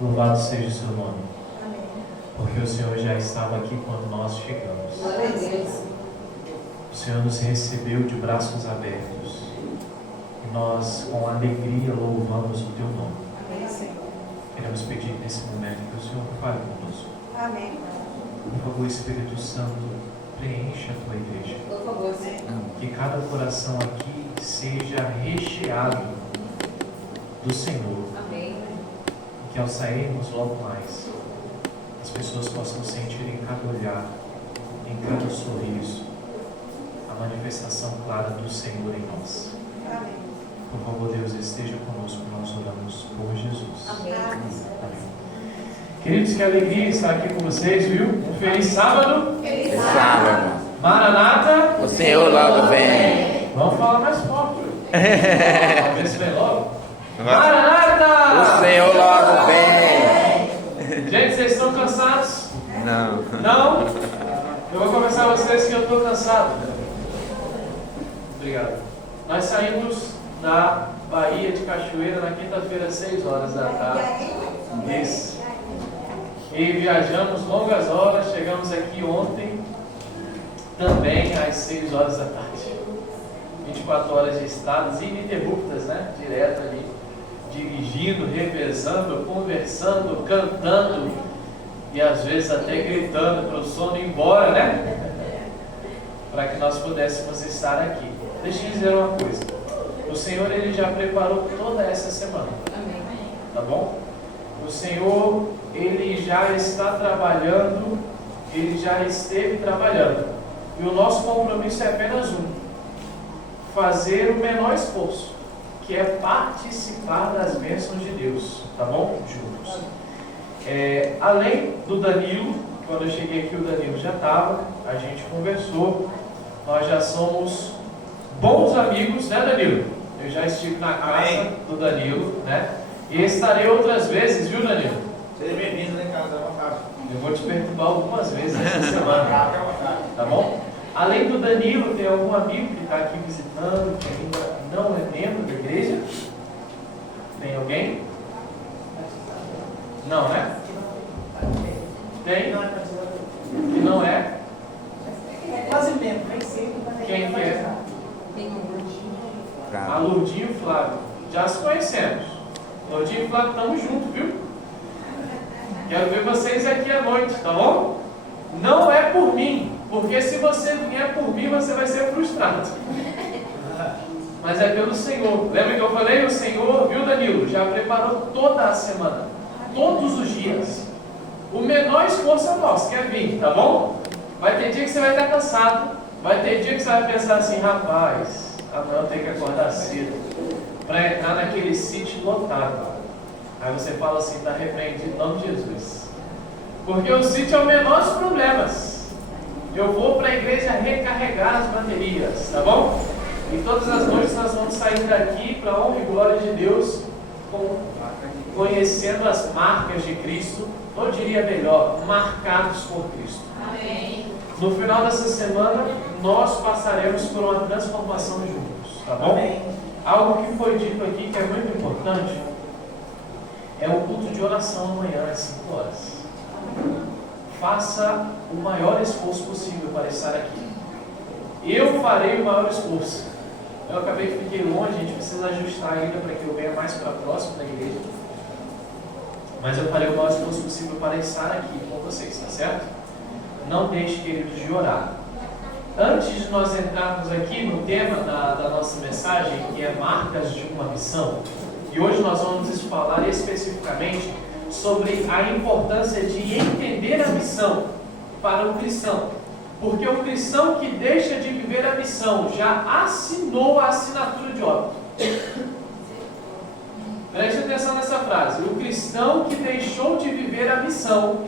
Louvado seja o seu nome. Porque o Senhor já estava aqui quando nós chegamos. O Senhor nos recebeu de braços abertos. E nós, com alegria, louvamos o teu nome. Queremos pedir nesse momento que o Senhor fale conosco. Amém. Por favor, Espírito Santo, preencha a tua igreja. Por favor, Senhor. Que cada coração aqui seja recheado do Senhor. Amém. Que ao sairmos logo mais, as pessoas possam sentir em cada olhar, em cada sorriso, a manifestação clara do Senhor em nós. Amém. Por favor, Deus, esteja conosco, nós oramos por Jesus. Amém. Amém. Queridos, que alegria estar aqui com vocês, viu? Um feliz sábado. Feliz sábado. Maranata. O Senhor logo vem. Vamos falar mais forte. Vamos ver se vem logo. Maranata. O Senhor logo vem. Gente, vocês estão cansados? Não. Não? Eu vou conversar a vocês que eu estou cansado. Obrigado. Nós saímos da Bahia de Cachoeira na quinta-feira, às 6 horas da tarde. Isso. E viajamos longas horas, chegamos aqui ontem, também às 6 horas da tarde. 24 horas de estradas ininterruptas, né? Direto ali, dirigindo, revezando, conversando, cantando e às vezes até gritando para o sono ir embora, né? Para que nós pudéssemos estar aqui. Deixa eu dizer uma coisa. O Senhor, Ele já preparou toda essa semana. Amém. Tá bom? O Senhor, Ele já está trabalhando, Ele já esteve trabalhando. E o nosso compromisso é apenas um: fazer o menor esforço, que é participar das bênçãos de Deus. Tá bom? Juntos. Além do Danilo, quando eu cheguei aqui o Danilo já estava, a gente conversou, nós já somos bons amigos, né, Danilo? Eu já estive na casa do Danilo, né? E estarei outras vezes, viu, Danilo? Seja bem-vindo, né, cara? Dá vontade. Eu vou te perturbar algumas vezes essa semana, tá bom? Além do Danilo, tem algum amigo que está aqui visitando, que ainda não é membro da igreja? Tem alguém? Não, né? Tem? Que não é? Quase mesmo, nem sempre. Quem que é? Tem um gordinho. A Lourdinho e o Flávio. Já se conhecemos. Lourdinho e Flávio, estamos juntos, viu? Quero ver vocês aqui à noite, tá bom? Não é por mim, porque se você vier por mim, você vai ser frustrado. mas é pelo Senhor. Lembra que eu falei? O Senhor, viu, Danilo? Já preparou toda a semana, todos os dias. O menor esforço é nosso, quer vir, tá bom? Vai ter dia que você vai estar cansado, vai ter dia que você vai pensar assim, rapaz, amanhã eu tenho que acordar cedo para entrar naquele sítio lotado. Aí você fala assim, está repreendido em nome de Jesus. Porque o sítio é o menor dos problemas. Eu vou para a igreja recarregar as baterias, tá bom? E todas as noites nós vamos sair daqui para a honra e glória de Deus, conhecendo as marcas de Cristo, ou diria melhor, marcados por Cristo. Amém. No final dessa semana, nós passaremos por uma transformação juntos, tá bom? Amém. Algo que foi dito aqui que é muito importante é o culto de oração amanhã às 5 horas. Faça o maior esforço possível para estar aqui. Eu farei o maior esforço. Eu acabei que fiquei longe, a gente precisa ajustar ainda para que eu venha mais para próximo da igreja. Mas eu farei o maior esforço possível para estar aqui com vocês, tá certo? Não deixe, queridos, de orar. Antes de nós entrarmos aqui no tema da nossa mensagem, que é marcas de uma missão, e hoje nós vamos falar especificamente sobre a importância de entender a missão para o cristão. Porque o cristão que deixa de viver a missão já assinou a assinatura de óbito. Preste atenção nessa frase. O cristão que deixou de viver a missão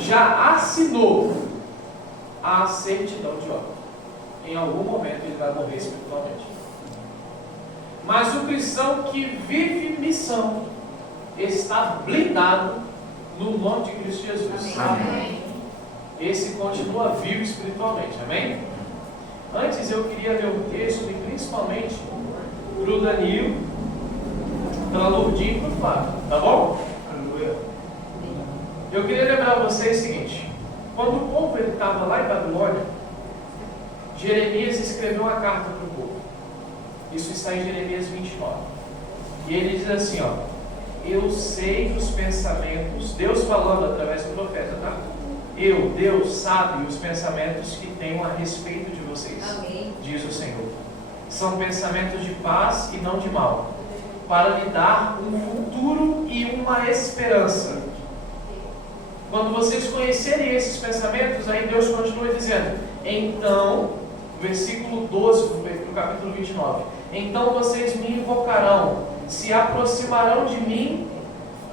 já assinou a certidão de óbito. Em algum momento ele vai morrer espiritualmente. Mas o cristão que vive missão está blindado no nome de Cristo Jesus. Amém. Esse continua vivo espiritualmente. Amém? Antes eu queria ler um texto e principalmente para o Danilo, para a Lourdinha e para o Flávio. Tá bom? Aleluia. Eu queria lembrar vocês o seguinte. Quando o povo estava lá em Babilônia, Jeremias escreveu uma carta para o povo. Isso está em Jeremias 29. E ele diz assim, ó: eu sei os pensamentos, Deus falando através do profeta, tá? Eu, Deus, sabe os pensamentos que tenho a respeito de vocês. Amém. Diz o Senhor. São pensamentos de paz e não de mal, para lhe dar um futuro e uma esperança. Quando vocês conhecerem esses pensamentos, aí Deus continua dizendo, então, versículo 12 do capítulo 29, então vocês me invocarão, se aproximarão de mim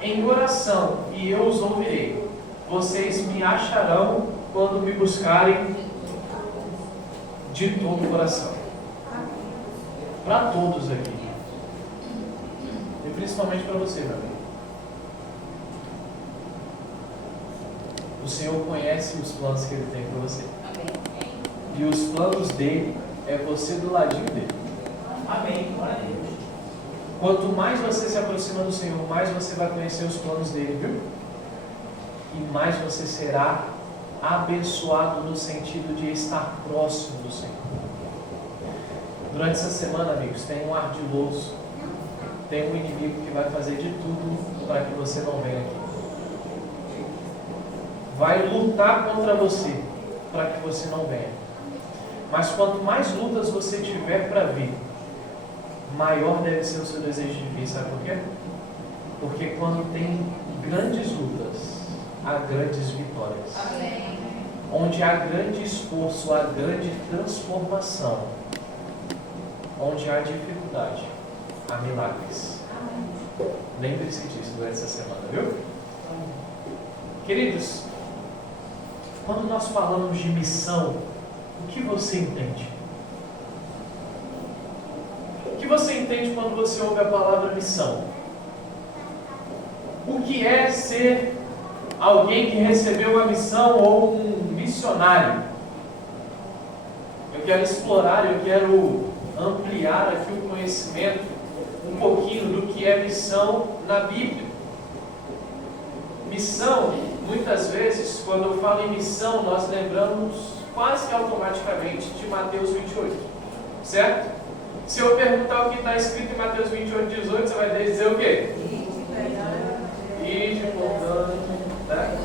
em oração, e eu os ouvirei. Vocês me acharão quando me buscarem de todo o coração. Para todos aqui. E principalmente para você, meu amigo. O Senhor conhece os planos que Ele tem para você. Amém. E os planos dele é você do ladinho dele. Amém. Glória a Deus. Quanto mais você se aproxima do Senhor, mais você vai conhecer os planos dele, viu? E mais você será abençoado no sentido de estar próximo do Senhor. Durante essa semana, amigos, tem um ardiloso, tem um inimigo que vai fazer de tudo para que você não venha aqui. Vai lutar contra você para que você não venha. Mas quanto mais lutas você tiver para vir, maior deve ser o seu desejo de vir. Sabe por quê? Porque quando tem grandes lutas, há grandes vitórias. Amém. Onde há grande esforço, há grande transformação. Onde há dificuldade, há milagres. Lembre-se disso durante essa semana, viu? Queridos, quando nós falamos de missão, o que você entende? O que você entende quando você ouve a palavra missão? O que é ser alguém que recebeu uma missão ou um missionário? Eu quero explorar, eu quero ampliar aqui o conhecimento um pouquinho do que é missão na Bíblia. Missão, muitas vezes, quando eu falo em missão, nós lembramos quase que automaticamente de Mateus 28, certo? Se eu perguntar o que está escrito em Mateus 28, 18, você vai dizer o quê? Ide, portanto, né?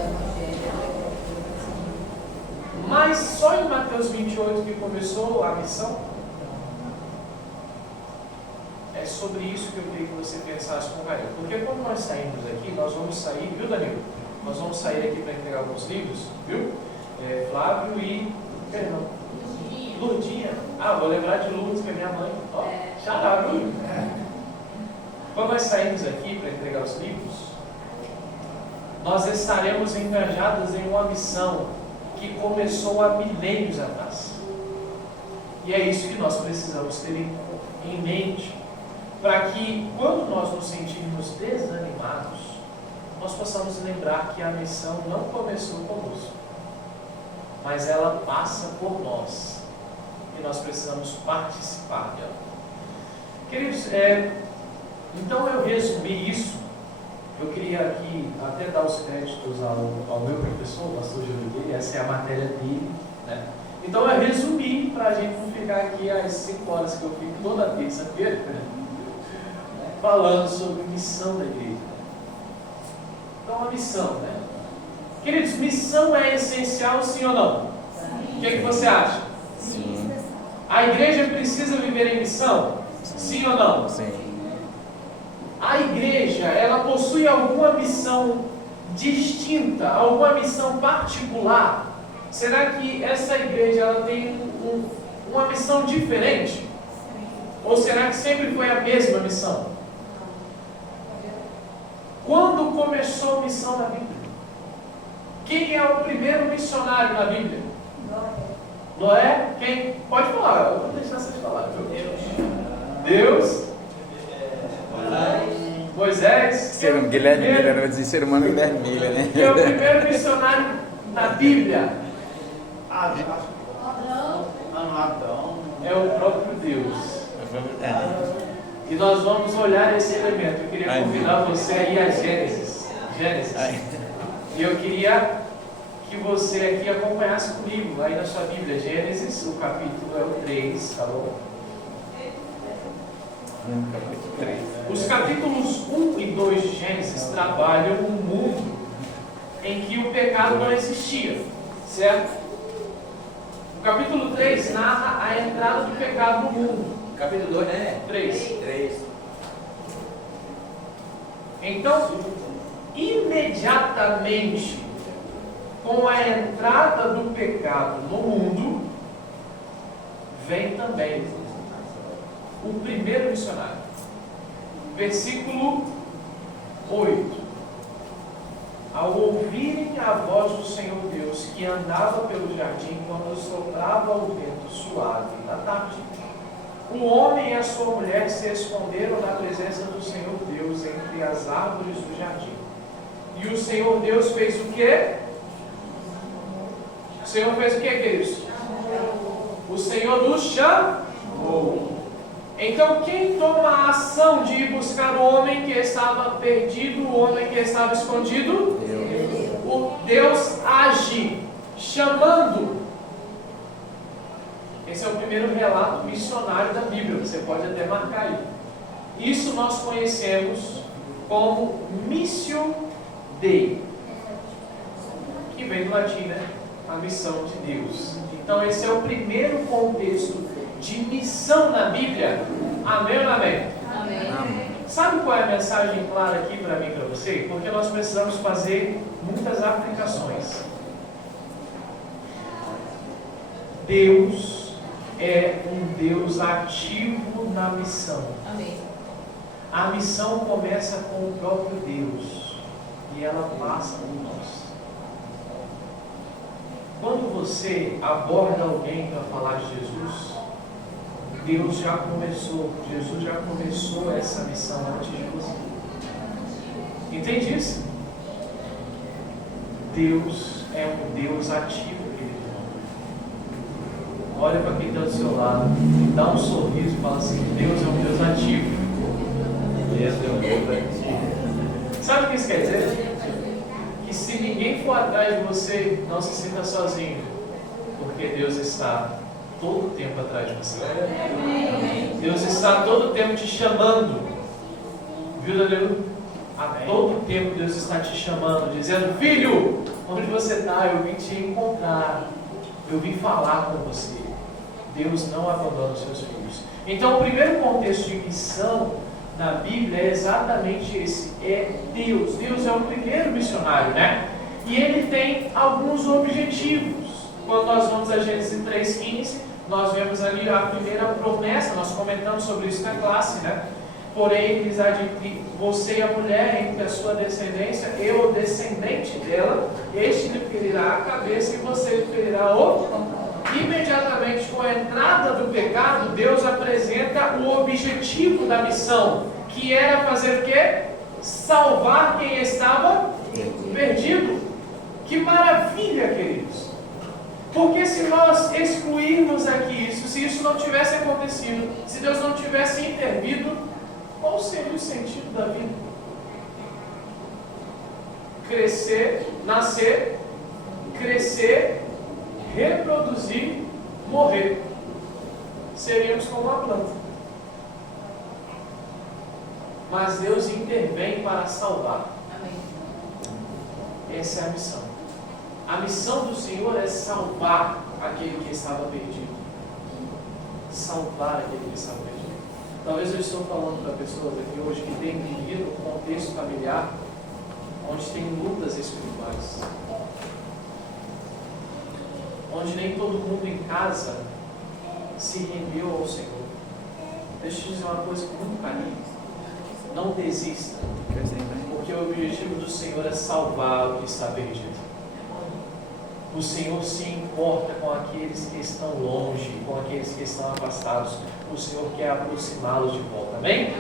Mas só em Mateus 28 que começou a missão? sobre isso que eu queria que você pensasse com carinho. Porque quando nós saímos aqui, nós vamos sair, viu, Danilo? Nós vamos sair aqui para entregar alguns livros, viu? Flávio e... Perdão. Lurdinha. Vou lembrar de Lourdes, que é minha mãe. Ó, xará, viu? Quando nós saímos aqui para entregar os livros, nós estaremos engajados em uma missão que começou há milênios atrás. E é isso que nós precisamos ter em mente, para que quando nós nos sentirmos desanimados, nós possamos lembrar que a missão não começou conosco, mas ela passa por nós, e nós precisamos participar dela. Queridos, então eu resumi isso. Eu queria aqui até dar os créditos ao meu professor, o pastor Júlio, essa é a matéria dele, né? Então eu resumi, para a gente não ficar aqui às 5 horas que eu fico toda terça-feira, falando sobre missão da igreja. Então a missão, né? Queridos, missão é essencial, sim ou não? O que é que você acha? Sim. A igreja precisa viver em missão? Sim ou não? Sim. A igreja, ela possui alguma missão distinta, alguma missão particular? Será que essa igreja ela tem uma missão diferente? Ou será que sempre foi a mesma missão? Quando começou a missão na Bíblia? Quem é o primeiro missionário na Bíblia? Noé? Quem? Pode falar, eu vou deixar vocês falarem. Deus. Moisés. Guilherme Miller, não vou dizer ser humano Guilherme Miller, né? Quem é o primeiro missionário na Bíblia? É o próprio Deus. E nós vamos olhar esse elemento. Eu queria convidar você aí a Gênesis. E eu queria que você aqui acompanhasse comigo aí na sua Bíblia. Gênesis, o capítulo é o 3, tá bom? Os capítulos 1 e 2 de Gênesis trabalham um mundo em que o pecado não existia, certo? O capítulo 3 narra a entrada do pecado no mundo. Capítulo 2, né? 3. Então, imediatamente com a entrada do pecado no mundo, vem também o primeiro missionário. Versículo 8. Ao ouvirem a voz do Senhor Deus, que andava pelo jardim quando soprava o vento suave da tarde, o homem e a sua mulher se esconderam na presença do Senhor Deus entre as árvores do jardim. E o Senhor Deus fez o quê? O Senhor fez o quê, queridos? O Senhor nos chamou. Então, quem toma a ação de ir buscar o homem que estava perdido, o homem que estava escondido? O Deus age, chamando. Esse é o primeiro relato missionário da Bíblia, você pode até marcar aí. Isso nós conhecemos como Missio Dei, que vem do latim, né? A missão de Deus. Então esse é o primeiro contexto de missão na Bíblia. Amém ou não amém? Amém. Sabe qual é a mensagem clara aqui para mim e para você? Porque nós precisamos fazer muitas aplicações. Deus é um Deus ativo na missão. Amém. A missão começa com o próprio Deus e ela passa por nós. Quando você aborda alguém para falar de Jesus, Deus já começou, Jesus já começou essa missão antes de você. Entende isso? Deus é um Deus ativo, querido irmão. Olha para quem está do seu lado, dá um sorriso e fala assim: Deus é um Deus ativo. Deus é um Deus ativo. Sabe o que isso quer dizer? Que se ninguém for atrás de você, não se sinta sozinho, porque Deus está todo o tempo atrás de você. Deus está todo o tempo te chamando. Viu, Danilo? A todo tempo Deus está te chamando, dizendo: filho, onde você está? Eu vim te encontrar, eu vim falar com você. Deus não abandona os seus filhos. Então, o primeiro contexto de missão na Bíblia é exatamente esse, é Deus. Deus é o primeiro missionário, né? E ele tem alguns objetivos. Quando nós vamos a Gênesis 3,15, nós vemos ali a primeira promessa, nós comentamos sobre isso na classe, né? Porém, amizade entre você e a mulher, entre a sua descendência e o descendente dela, este lhe ferirá a cabeça e você lhe ferirá o... Imediatamente com a entrada do pecado, Deus apresenta o objetivo da missão, que era fazer o quê? Salvar quem estava perdido. Que maravilha, queridos! Porque se nós excluirmos aqui isso, se isso não tivesse acontecido, se Deus não tivesse intervido, qual seria o sentido da vida? Crescer, nascer, crescer, reproduzir, morrer. Seríamos como uma planta. Mas Deus intervém para salvar. Essa é a missão. A missão do Senhor é salvar aquele que estava perdido. Salvar aquele que estava perdido. Talvez eu estou falando para pessoas aqui hoje que têm vivido um contexto familiar onde tem lutas espirituais, onde nem todo mundo em casa se rendeu ao Senhor. Deixa eu te dizer uma coisa com muito carinho: não desista, porque o objetivo do Senhor é salvar o que está perdido. O Senhor se importa com aqueles que estão longe, com aqueles que estão afastados. O Senhor quer aproximá-los de volta. Amém?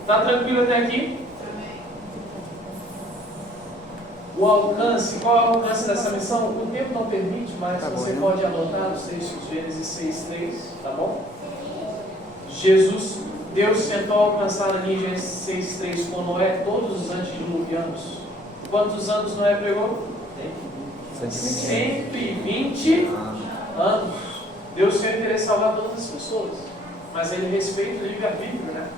Está tranquilo até aqui? O alcance, qual é o alcance dessa missão? O tempo não permite, mas você pode anotar os textos de Gênesis 6:3, tá bom? Deus tentou alcançar ali em Gênesis 6:3 com Noé todos os antediluvianos. Quantos anos Noé pregou? 120 anos. Deus tem interesse em salvar todas as pessoas, mas Ele respeita o livre-arbítrio, né?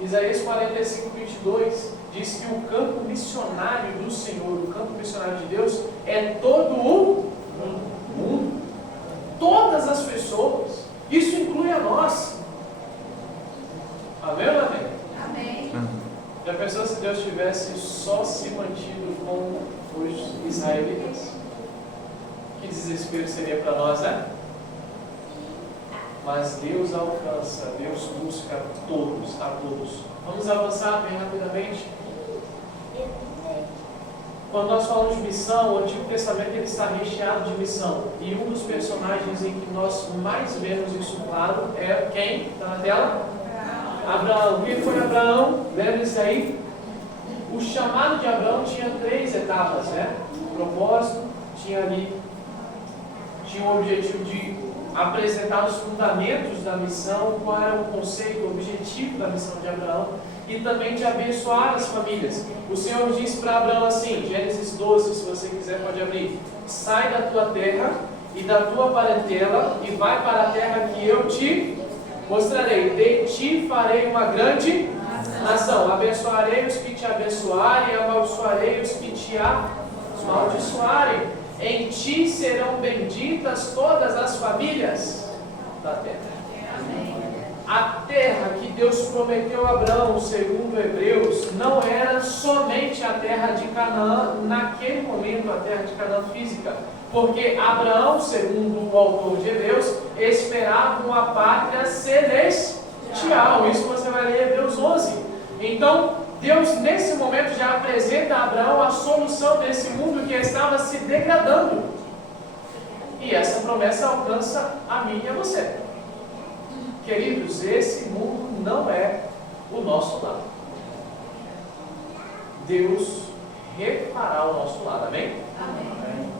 Isaías 45:22 diz que o campo missionário do Senhor, o campo missionário de Deus, é todo o mundo. Todas as pessoas. Isso inclui a nós. Amém ou não amém? Amém. Já pensou se Deus tivesse só se mantido com os israelitas? Que desespero seria para nós, né? Mas Deus alcança, Deus busca todos, a todos. Vamos avançar bem rapidamente. Quando nós falamos de missão, o Antigo Testamento ele está recheado de missão. E um dos personagens em que nós mais vemos isso claro é quem? Está na tela? Abraão. Quem foi Abraão? Lembra isso aí? O chamado de Abraão tinha 3 etapas, né? O propósito, tinha o objetivo de apresentar os fundamentos da missão, qual era o conceito, o objetivo da missão de Abraão, e também de abençoar as famílias. O Senhor disse para Abraão assim, Gênesis 12, se você quiser pode abrir: sai da tua terra e da tua parentela e vai para a terra que eu te mostrarei. De ti farei uma grande nação. Abençoarei os que te abençoarem e amaldiçoarei os que te amaldiçoarem. Em ti serão benditas todas as famílias da terra. A terra que Deus prometeu a Abraão, segundo Hebreus, não era somente a terra de Canaã, naquele momento a terra de Canaã física, porque Abraão, segundo o autor de Hebreus, esperava uma pátria celestial. Isso você vai ler em Hebreus 11. Então, Deus nesse momento já apresenta a Abraão a solução desse mundo que estava se degradando. E essa promessa alcança a mim e a você. Queridos, esse mundo não é o nosso lado. Deus refará o nosso lado, amém? Amém.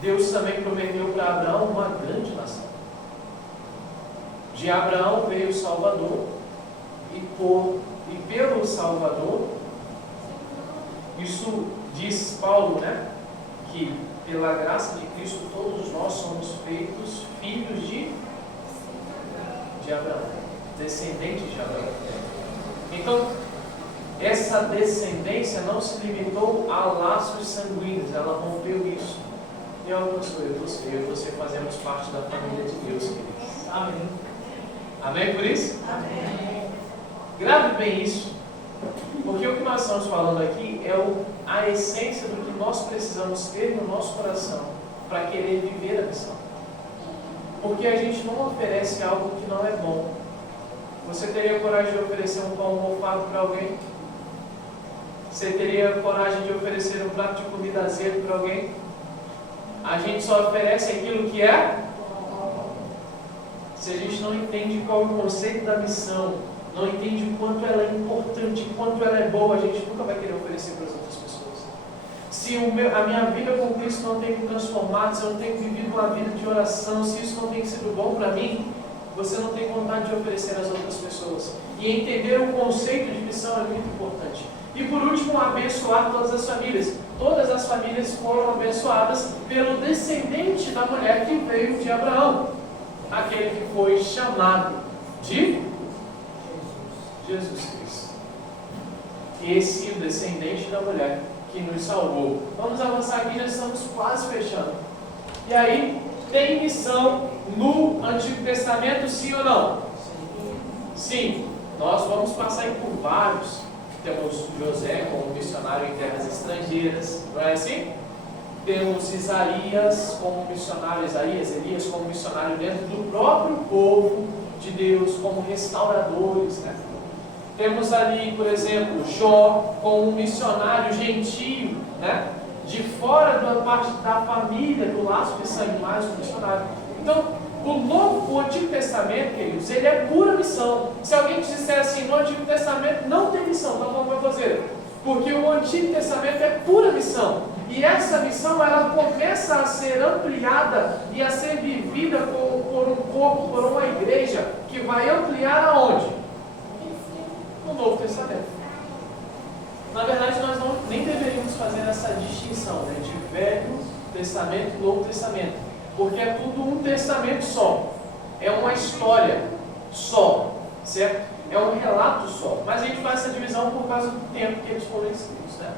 Deus também prometeu para Abraão uma grande nação. De Abraão veio o Salvador, e pelo Salvador, isso diz Paulo, né? Que pela graça de Cristo todos nós somos feitos filhos de Abraão, descendentes de Abraão. Então, essa descendência não se limitou a laços sanguíneos, ela rompeu isso. E alcançou eu e você fazemos parte da família de Deus, queridos. Amém. Amém por isso? Amém. Grave bem isso, porque o que nós estamos falando aqui é a essência do que nós precisamos ter no nosso coração para querer viver a missão. Porque a gente não oferece algo que não é bom. Você teria coragem de oferecer um pão mofado para alguém? Você teria coragem de oferecer um prato de comida azedo para alguém? A gente só oferece aquilo que é. Se a gente não entende qual é o conceito da missão, não entende o quanto ela é importante, o quanto ela é boa, a gente nunca vai querer oferecer para as outras pessoas. Se a minha vida com Cristo não tem me transformado, se eu não tenho vivido uma vida de oração, se isso não tem sido bom para mim, você não tem vontade de oferecer às outras pessoas. E entender o conceito de missão é muito importante. E por último, abençoar todas as famílias. Todas as famílias foram abençoadas pelo descendente da mulher que veio de Abraão. Aquele que foi chamado de Jesus Cristo. Esse é o descendente da mulher que nos salvou. Vamos avançar aqui, já estamos quase fechando. E aí, tem missão no Antigo Testamento, sim ou não? Sim. Nós vamos passar aí por vários. Temos José como missionário em terras estrangeiras, não é assim? Temos Elias como missionário dentro do próprio povo de Deus, como restauradores, né? Temos ali, por exemplo, Jó como missionário gentio, né? De fora da parte da família, do laço de sangue, mais um missionário. Então, o Antigo Testamento, queridos, ele é pura missão. Se alguém te disser assim, no Antigo Testamento não tem missão, então como vai fazer? Porque o Antigo Testamento é pura missão. E essa missão, ela começa a ser ampliada e a ser vivida por um corpo, por uma igreja, que vai ampliar aonde? No Novo Testamento. Na verdade, nós nem deveríamos fazer essa distinção, né, de Velho Testamento e Novo Testamento, porque é tudo um testamento só. É uma história só, certo? É um relato só. Mas a gente faz essa divisão por causa do tempo que eles foram escritos, né?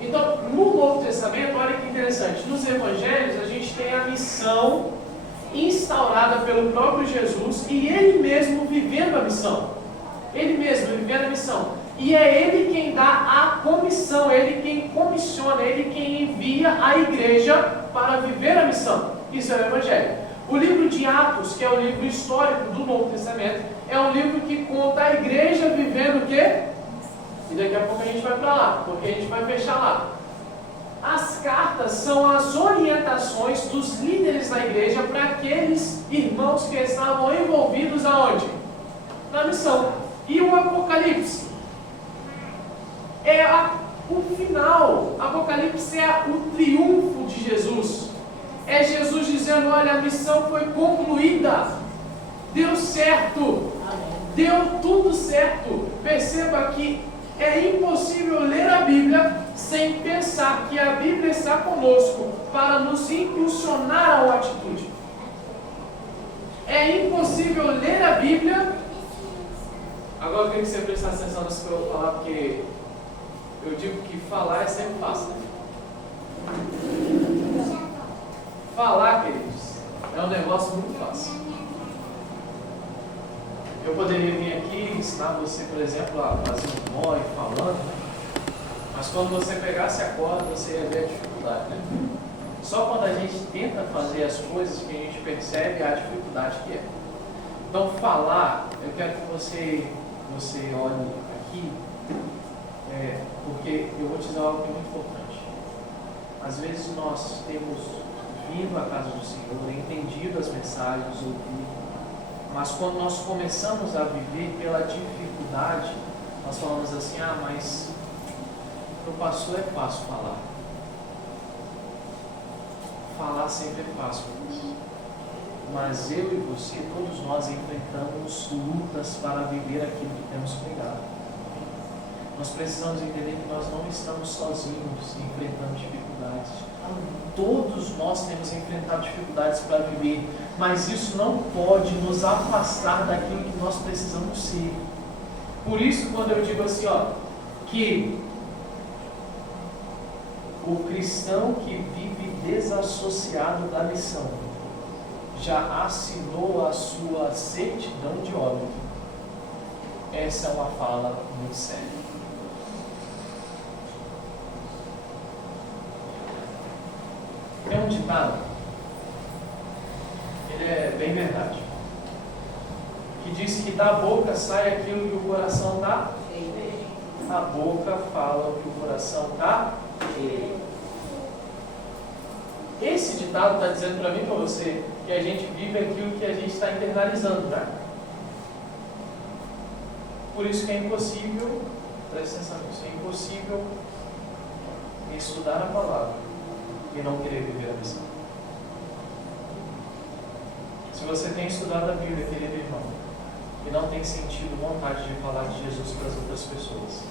Então, no Novo Testamento, olha que interessante, nos Evangelhos a gente tem a missão instaurada pelo próprio Jesus e Ele mesmo vivendo a missão. Ele mesmo vivendo a missão. E é Ele quem dá a comissão, é Ele quem comissiona, é Ele quem envia a igreja para viver a missão. Isso é o Evangelho. O livro de Atos, que é o livro histórico do Novo Testamento, é um livro que conta a igreja vivendo o quê? E daqui a pouco a gente vai para lá, porque a gente vai fechar lá. As cartas são as orientações dos líderes da igreja para aqueles irmãos que estavam envolvidos aonde? Na missão. E o Apocalipse é o final. Apocalipse é o triunfo de Jesus. É Jesus dizendo, olha, a missão foi concluída. Deu certo. Deu tudo certo. Perceba que é impossível ler a Bíblia sem pensar que a Bíblia está conosco para nos impulsionar a uma atitude. É impossível ler a Bíblia. Agora eu queria que você prestasse atenção nisso que eu vou falar, porque eu digo que falar é sempre fácil, né? Falar, queridos, é um negócio muito fácil. Eu poderia vir aqui e ensinar você, por exemplo, a fazer um nó e falando, né? Mas quando você pegasse a corda, você ia ver a dificuldade, né? Só quando a gente tenta fazer as coisas que a gente percebe a dificuldade que é. Então, falar, eu quero que você olhe aqui, porque eu vou te dizer algo que é muito importante. Às vezes nós temos vindo à casa do Senhor, entendido as mensagens, ouvido, mas quando nós começamos a viver pela dificuldade, nós falamos assim, mas para o pastor é fácil falar. Falar sempre é fácil. Mas eu e você, todos nós enfrentamos lutas para viver aquilo que temos pregado. Nós precisamos entender que nós não estamos sozinhos enfrentando dificuldades. Todos nós temos enfrentado dificuldades para viver, mas isso não pode nos afastar daquilo que nós precisamos ser. Por isso, quando eu digo assim, que o cristão que vive desassociado da missão, já assinou a sua certidão de óbito. Essa é uma fala muito séria. Tem um ditado, ele é bem verdade, que diz que da boca sai aquilo que o coração está. A boca fala o que o coração está. Esse ditado está dizendo para mim e para você que a gente vive aquilo que a gente está internalizando, né? Por isso que é impossível, presta atenção nisso, é impossível estudar a palavra e não querer viver a missão. Se você tem estudado a Bíblia, querido irmão, e não tem sentido vontade de falar de Jesus para as outras pessoas,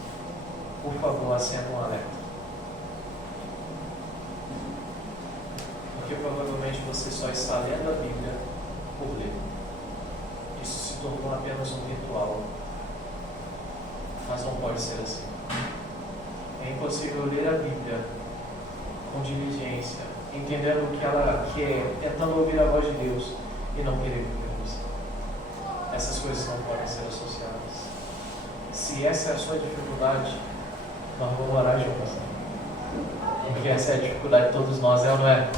por favor, acenda um alerta. Porque provavelmente você só está lendo a Bíblia por ler. Isso se tornou apenas um ritual. Mas não pode ser assim. É impossível ler a Bíblia com diligência, entendendo o que ela quer, tentando ouvir a voz de Deus e não querer viver a missão. Essas coisas não podem ser associadas. Se essa é a sua dificuldade, nós vamos orar juntos. Porque essa é a dificuldade de todos nós, é ou não é?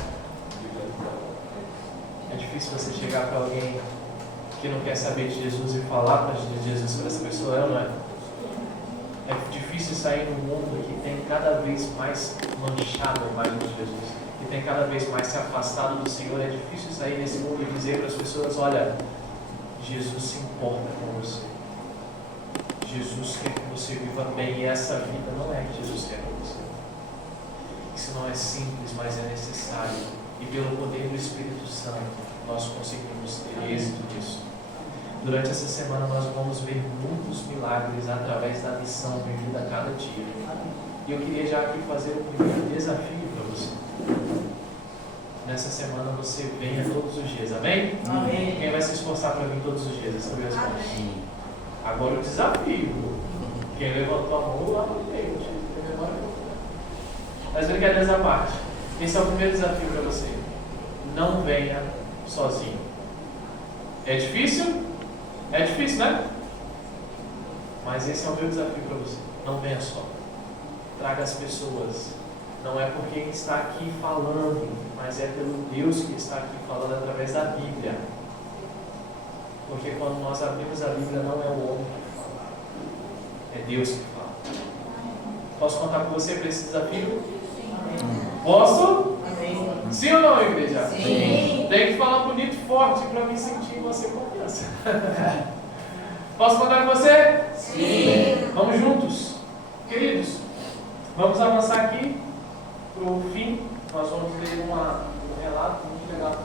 É difícil você chegar para alguém que não quer saber de Jesus e falar de Jesus para essa pessoa, é ou não é? É difícil sair num mundo que tem cada vez mais manchado a imagem de Jesus, que tem cada vez mais se afastado do Senhor. É difícil sair nesse mundo e dizer para as pessoas: olha, Jesus se importa com você. Jesus quer que você viva bem, e essa vida não é que Jesus quer para você. Isso não é simples, mas é necessário. E pelo poder do Espírito Santo, nós conseguimos ter êxito disso. Durante essa semana nós vamos ver muitos milagres através da missão vivida a cada dia. E eu queria já aqui fazer o primeiro desafio para você. Nessa semana você venha todos os dias, amém? Amém. Quem vai se esforçar para vir todos os dias? Sobre as mãos. Agora o desafio. Quem levantou a mão lá no meio. Mas brincadeiras à parte. Esse é o primeiro desafio para você. Não venha sozinho. É difícil? É difícil, né? Mas esse é o meu desafio para você. Não venha só. Traga as pessoas. Não é porque está aqui falando, mas é pelo Deus que está aqui falando através da Bíblia. Porque quando nós abrimos a Bíblia, não é o homem que fala. É Deus que fala. Posso contar com você para esse desafio? Posso? Amém. Sim ou não, igreja? Sim. Tem que falar bonito e forte para me sentir em você confiança. Posso contar com você? Sim. Vamos juntos. Queridos, vamos avançar aqui para o fim. Nós vamos ler um relato muito legal.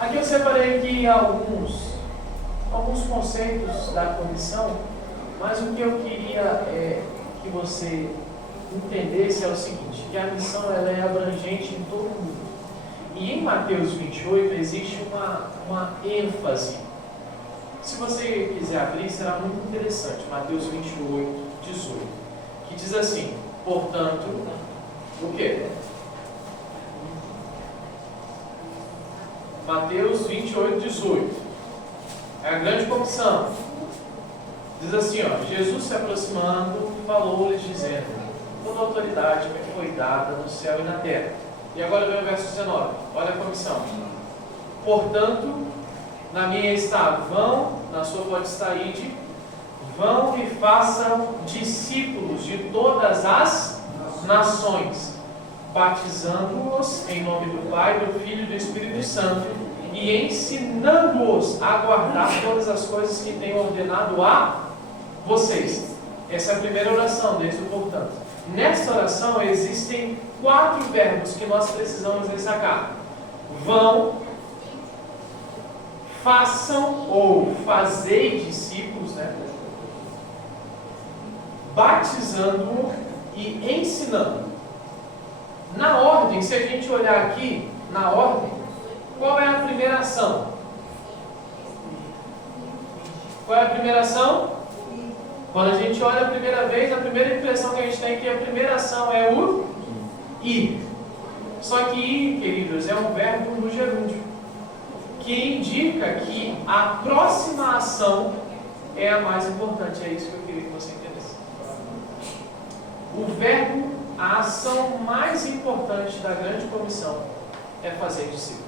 Aqui eu separei aqui alguns conceitos da comissão, mas o que eu queria que você entendesse é o seguinte, que a missão ela é abrangente em todo mundo. E em Mateus 28 existe uma ênfase. Se você quiser abrir, será muito interessante. Mateus 28, 18, que diz assim: portanto, o quê? Mateus 28, 18. É a grande comissão. Diz assim, ó: Jesus se aproximando, falou-lhes dizendo: toda autoridade me foi dada no céu e na terra. E agora vem o verso 19. Olha a comissão. Portanto, na minha está, vão, na sua pode estar, ide, vão e façam discípulos de todas as nações, batizando-os em nome do Pai, do Filho e do Espírito Santo, e ensinando-os a guardar todas as coisas que tenho ordenado a vocês. Essa é a primeira oração, desde o portanto. Nessa oração existem 4 verbos que nós precisamos destacar: vão, façam ou fazei discípulos, né? Batizando e ensinando. Na ordem, se a gente olhar aqui, na ordem, qual é a primeira ação? Qual é a primeira ação? Quando a gente olha a primeira vez, a primeira impressão que a gente tem é que a primeira ação é o ir. Só que ir, queridos, é um verbo no gerúndio, que indica que a próxima ação é a mais importante. É isso que eu queria que você entendesse. O verbo, a ação mais importante da grande comissão é fazer discípulos.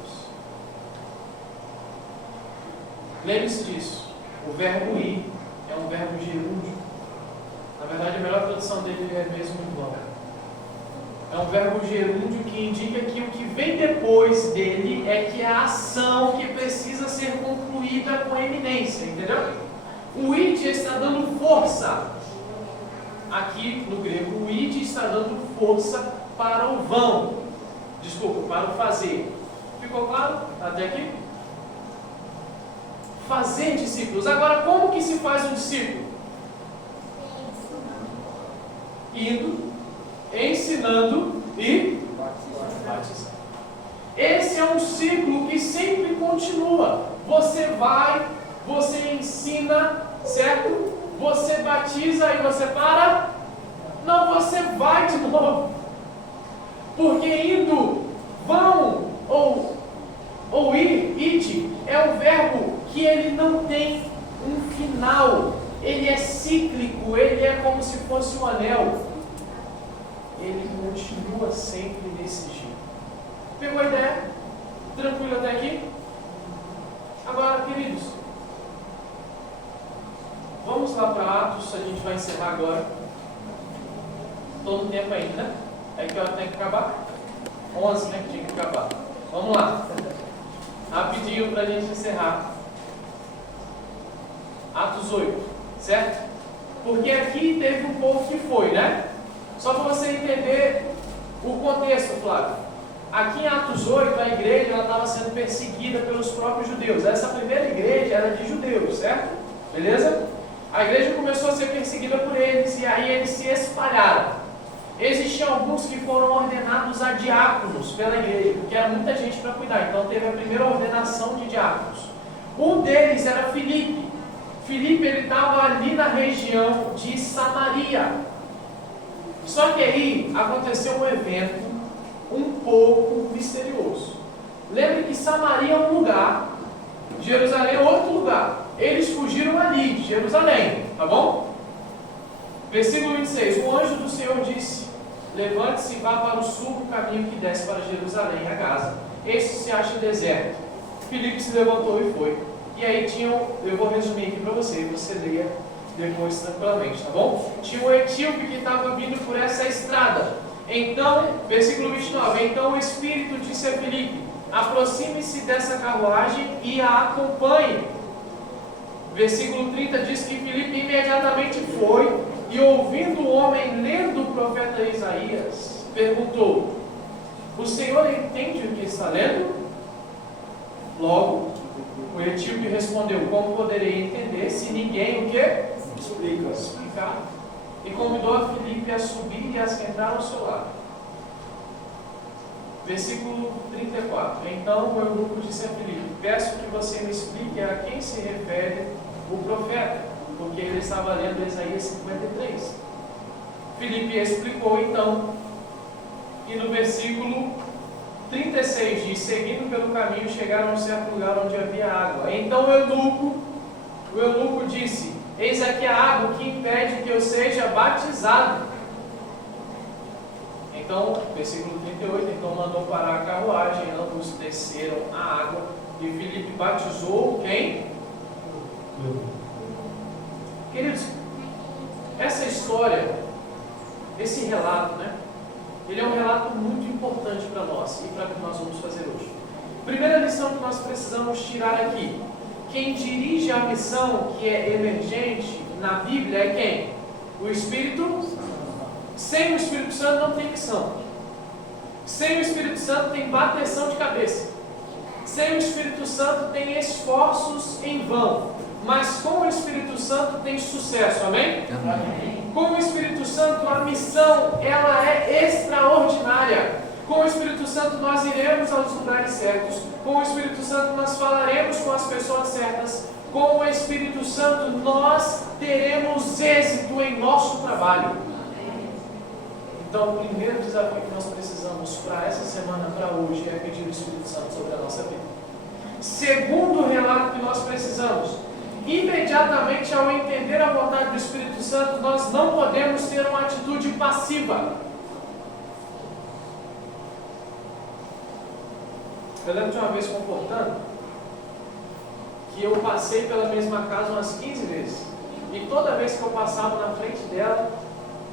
Lembre-se disso. O verbo ir é um verbo gerúndio. Na verdade, a melhor tradução dele é mesmo igual. É um verbo gerúndio que indica que o que vem depois dele é que é a ação que precisa ser concluída com eminência, entendeu? O id está dando força. Aqui no grego, o id está dando força para o vão. Desculpa, para o fazer. Ficou claro até aqui? Fazer discípulos. Agora, como que se faz um discípulo? Indo, ensinando e batizando. Esse é um ciclo que sempre continua. Você vai, você ensina, certo? Você batiza e você para? Não, você vai de novo. Porque indo, vão ou ir, ide, é um verbo que ele não tem um final. Ele é cíclico, ele é como se fosse um anel. Ele continua sempre nesse jeito. Pegou a ideia? Tranquilo até aqui? Agora, queridos, vamos lá para Atos, a gente vai encerrar agora. Todo o tempo ainda, né? É que hora tem que acabar? 11, né? Que tinha que acabar. Vamos lá. Rapidinho para a gente encerrar. Atos 8, certo? Porque aqui teve um povo que foi, né? Só para você entender o contexto, Flávio. Aqui em Atos 8, a igreja estava sendo perseguida pelos próprios judeus. Essa primeira igreja era de judeus, certo? Beleza? A igreja começou a ser perseguida por eles e aí eles se espalharam. Existiam alguns que foram ordenados a diáconos pela igreja, porque era muita gente para cuidar. Então teve a primeira ordenação de diáconos. Um deles era Filipe. Filipe ele estava ali na região de Samaria. Só que aí aconteceu um evento um pouco misterioso. Lembre que Samaria é um lugar, Jerusalém é outro lugar. Eles fugiram ali de Jerusalém, tá bom? Versículo 26. O anjo do Senhor disse: levante-se e vá para o sul, o caminho que desce para Jerusalém, a Gaza. Este se acha deserto. Filipe se levantou e foi. E aí eu vou resumir aqui para você leia depois tranquilamente, tá bom? Tinha um etíope que estava vindo por essa estrada. Então, versículo 29, então o Espírito disse a Filipe: aproxime-se dessa carruagem e a acompanhe. Versículo 30 diz que Filipe imediatamente foi e, ouvindo o homem lendo o profeta Isaías, perguntou: o Senhor entende o que está lendo? Logo, o etíope respondeu: como poderei entender se ninguém o quê? Explicar. E convidou a Filipe a subir e a sentar ao seu lado. Versículo 34. Então o eunuco disse a Filipe: peço que você me explique a quem se refere o profeta, porque ele estava lendo Isaías 53. Filipe explicou então, e no versículo 36 diz: seguindo pelo caminho, chegaram a um certo lugar onde havia água. Então o eunuco disse: eis aqui a água que impede que eu seja batizado. Então, versículo 38, então mandou parar a carruagem, ambos desceram a água, e Filipe batizou quem? Queridos, essa história, esse relato, né? Ele é um relato muito importante para nós e para o que nós vamos fazer hoje. Primeira lição que nós precisamos tirar aqui: quem dirige a missão que é emergente na Bíblia é quem? O Espírito Santo. Sem o Espírito Santo não tem missão. Sem o Espírito Santo tem bateção de cabeça. Sem o Espírito Santo tem esforços em vão. Mas com o Espírito Santo tem sucesso, amém? Amém. Com o Espírito Santo a missão ela é extraordinária. Com o Espírito Santo nós iremos aos lugares certos. Com o Espírito Santo nós falaremos com as pessoas certas. Com o Espírito Santo nós teremos êxito em nosso trabalho. Então o primeiro desafio que nós precisamos para essa semana, para hoje, é pedir o Espírito Santo sobre a nossa vida. Segundo relato que nós precisamos, imediatamente ao entender a vontade do Espírito Santo, nós não podemos ter uma atitude passiva. Eu lembro de uma vez comportando, que eu passei pela mesma casa umas 15 vezes. E toda vez que eu passava na frente dela,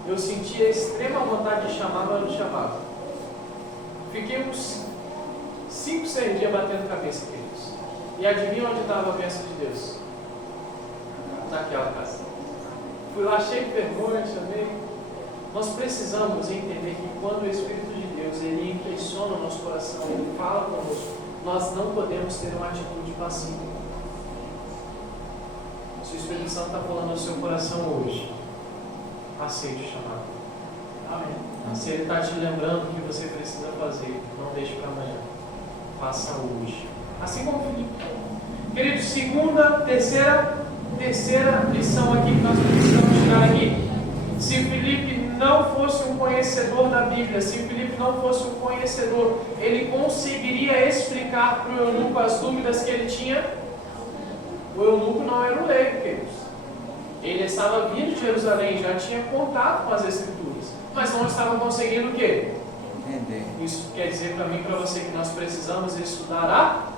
eu sentia extrema vontade de chamar, mas eu não chamava. Fiquei uns 5, 6 dias batendo cabeça, queridos. E adivinha onde estava a bênção de Deus? Naquela casa. Fui lá cheio de vergonha, chamei. Nós precisamos entender que quando o Espírito de Deus ele impressiona o nosso coração, ele fala conosco, nós não podemos ter uma atitude passiva. Se o Espírito Santo está falando no seu coração hoje, aceite o chamado. Amém. Se ele está te lembrando o que você precisa fazer, não deixe para amanhã. Faça hoje. Assim como Filipe. Queridos, terceira lição aqui que nós precisamos tirar aqui. Se Filipe não fosse um conhecedor da Bíblia, se Filipe não fosse um conhecedor, ele conseguiria explicar para o eunuco as dúvidas que ele tinha? O eunuco não era um leigo, queridos. Ele estava vindo de Jerusalém, já tinha contato com as Escrituras, mas não estava conseguindo o quê? Entender. Isso quer dizer para mim e para você que nós precisamos estudar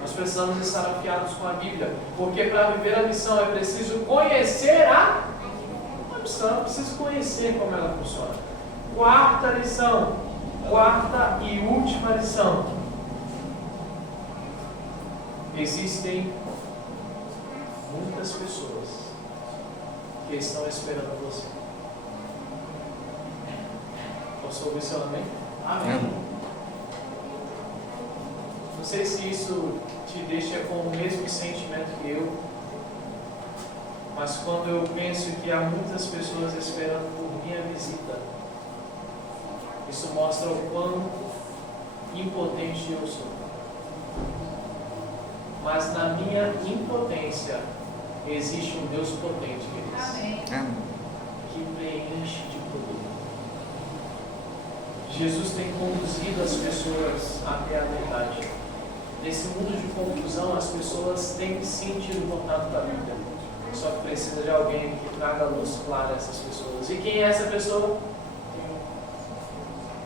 nós precisamos estar afiados com a Bíblia, porque para viver a missão é preciso conhecer a missão, é preciso conhecer como ela funciona. Quarta e última lição. Existem muitas pessoas que estão esperando você. Posso ouvir seu amém? Amém. Não sei se isso te deixa com o mesmo sentimento que eu, mas quando eu penso que há muitas pessoas esperando por minha visita, isso mostra o quão impotente eu sou. Mas na minha impotência existe um Deus potente, queridos. Amém. Que preenche de poder. Jesus tem conduzido as pessoas até a verdade. Nesse mundo de confusão, as pessoas têm sentido contato com a Bíblia. Só que precisa de alguém que traga luz clara a essas pessoas. E quem é essa pessoa?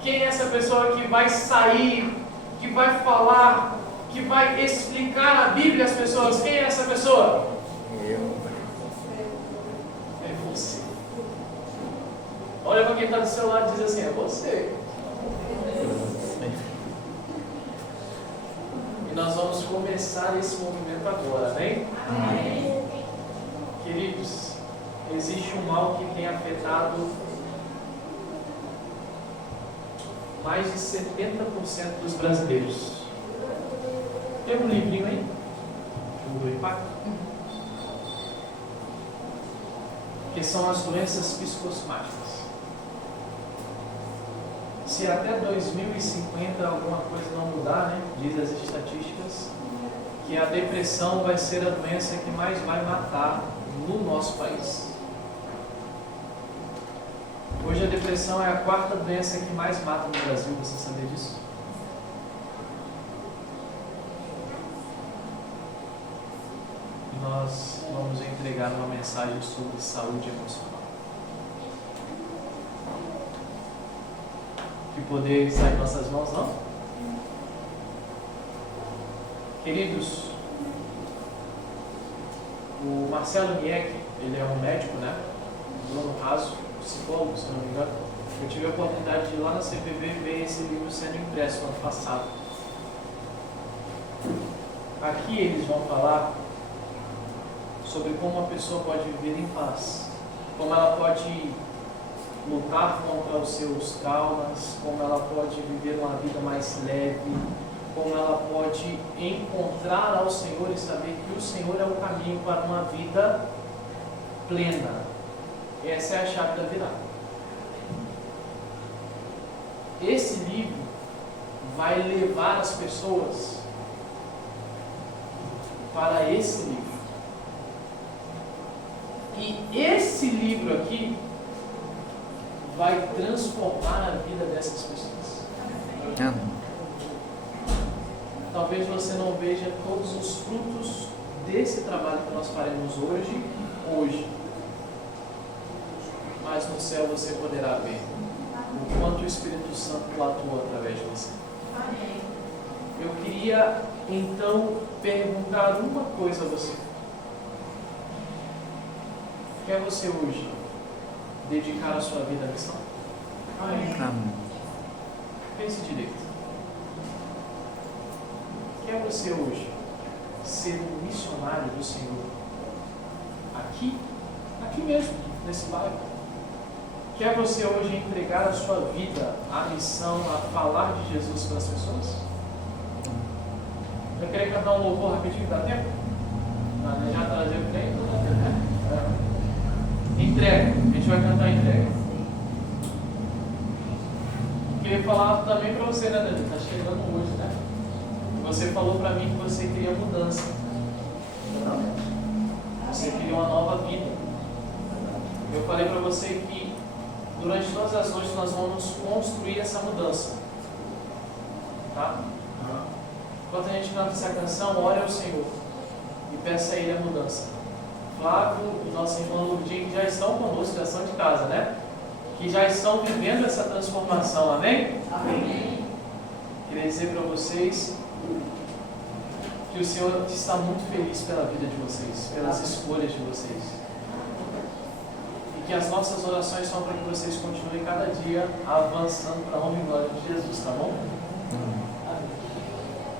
Quem é essa pessoa que vai sair, que vai falar, que vai explicar a Bíblia às pessoas? Quem é essa pessoa? Eu. É você. Olha para quem está do seu lado e diz assim: é você. E nós vamos começar esse movimento agora, amém? Amém. Queridos, existe um mal que tem afetado mais de 70% dos brasileiros. Tem um livrinho aí? Do impacto? Que são as doenças psicossomáticas. Se até 2050 alguma coisa não mudar, né, diz as estatísticas, que a depressão vai ser a doença que mais vai matar no nosso país. Hoje a depressão é a 4ª doença que mais mata no Brasil, você sabia disso? E nós vamos entregar uma mensagem sobre saúde emocional. Que poder está em nossas mãos, não? Queridos, o Marcelo Mieck, ele é um médico, né? Bruno Raso, psicólogo, se não me engano. Eu tive a oportunidade de ir lá na CPV ver esse livro sendo impresso no ano passado. Aqui eles vão falar sobre como uma pessoa pode viver em paz, como ela pode lutar contra os seus traumas, como ela pode viver uma vida mais leve, como ela pode encontrar ao Senhor e saber que o Senhor é o caminho para uma vida plena. Essa é a chave da virada. Esse livro vai levar as pessoas para esse livro. E esse livro aqui vai transformar a vida dessas pessoas. talvez você não veja todos os frutos desse trabalho que nós faremos hoje. Mas no céu você poderá ver o quanto o Espírito Santo atua através de você. Eu queria então perguntar uma coisa a você. Quer você hoje dedicar a sua vida à missão? Amém. Pense direito. Quer você hoje ser um missionário do Senhor? Aqui mesmo, nesse bairro. Quer você hoje entregar a sua vida à missão, a falar de Jesus para as pessoas? Eu queria cantar um louvor rapidinho, dá tempo? Já trazer o tempo, dá tempo, né? Entrega, a gente vai cantar entrega. Queria falar também para você, né, Dani? Está chegando hoje, né? Você falou para mim que você queria mudança. Você queria uma nova vida. Eu falei para você que durante todas as noites nós vamos construir essa mudança. Tá? Enquanto a gente canta essa canção, ore ao Senhor e peça a Ele a mudança. Flávio e nossa irmã Lourdinha já estão conosco, já são de casa, né? Que já estão vivendo essa transformação, amém? Amém. Queria dizer para vocês que o Senhor está muito feliz pela vida de vocês, pelas escolhas de vocês. E que as nossas orações são para que vocês continuem cada dia avançando para a honra e glória de Jesus, tá bom?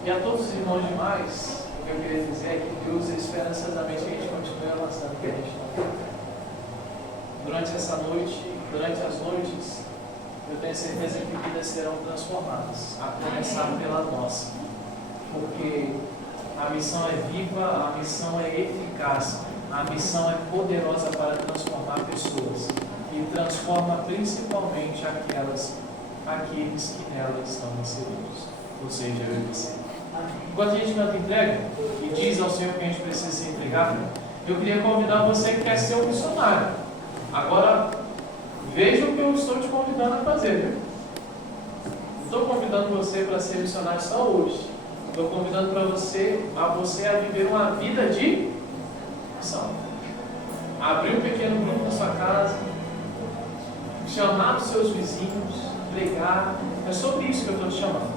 E a todos os irmãos demais, o que eu queria dizer é que Deus espera ansiosamente que a gente continue avançando, que a gente não tem. Durante essa noite, durante as noites, eu tenho certeza que vidas serão transformadas, a começar pela nossa. Porque a missão é viva, a missão é eficaz, a missão é poderosa para transformar pessoas. E transforma principalmente aqueles que nela estão inseridos. Ou seja, eu e você. Enquanto a gente canta entrega e diz ao Senhor que a gente precisa ser entregado, eu queria convidar você que quer ser um missionário. Agora, veja o que eu estou te convidando a fazer, viu? Não estou convidando você para ser missionário só hoje. Estou convidando a você a viver uma vida de missão. Abrir um pequeno grupo na sua casa, chamar os seus vizinhos, pregar. É sobre isso que eu estou te chamando.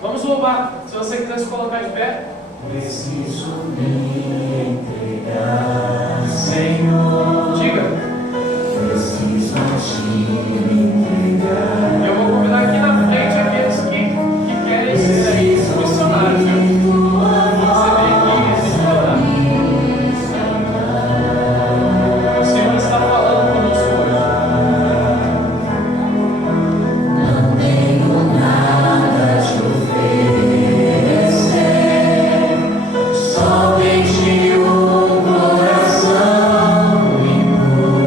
Vamos louvar. Se você quiser se colocar de pé. Preciso me entregar, Senhor. Diga. Preciso te entregar. Eu vou convidar aqui na frente aqueles que querem ser aí missionários, viu? Você vem aqui e se orar. O Senhor está falando conosco hoje. Não tenho nada a te oferecer, somente um coração impuro.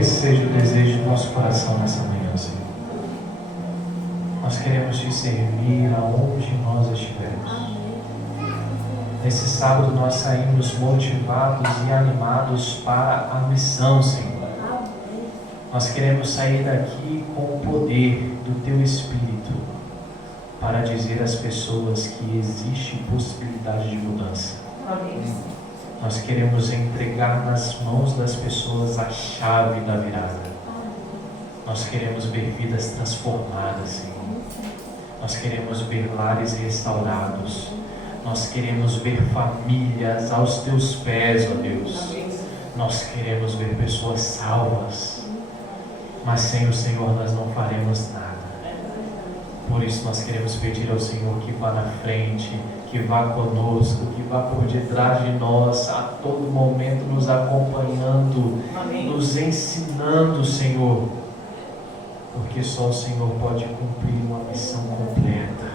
esse seja o desejo do nosso coração nessa manhã, Senhor. Nós queremos te servir aonde nós estivermos. Nesse sábado nós saímos motivados e animados para a missão, Senhor. Nós queremos sair daqui com o poder do Teu Espírito para dizer às pessoas que existe possibilidade de mudança. Nós queremos entregar nas mãos das pessoas a chave da virada. Nós queremos ver vidas transformadas, Senhor. Nós queremos ver lares restaurados. Nós queremos ver famílias aos Teus pés, ó Deus. Nós queremos ver pessoas salvas. Mas sem o Senhor nós não faremos nada. Por isso nós queremos pedir ao Senhor que vá na frente, que vá conosco, que vá por detrás de nós, a todo momento nos acompanhando, nos ensinando, Senhor. Porque só o Senhor pode cumprir uma missão completa.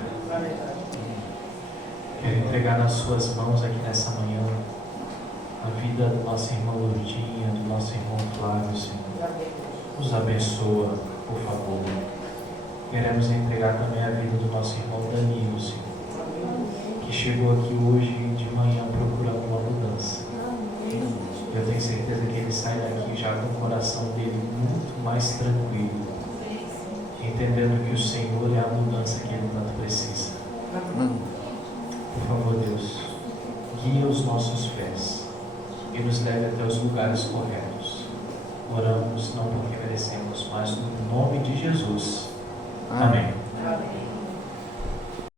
Quero entregar nas Suas mãos aqui nessa manhã a vida do nosso irmão Lourdinha, do nosso irmão Flávio, Senhor. Nos abençoa, por favor. Queremos entregar também a vida do nosso irmão Danilo, Senhor, que chegou aqui hoje de manhã procurando uma mudança. Eu tenho certeza que ele sai daqui já com o coração dele muito mais tranquilo, entendendo que o Senhor é a mudança que ele tanto precisa. Por favor, Deus, guia os nossos pés e nos leve até os lugares corretos. Oramos não porque merecemos, mas no nome de Jesus. Amém. Amém.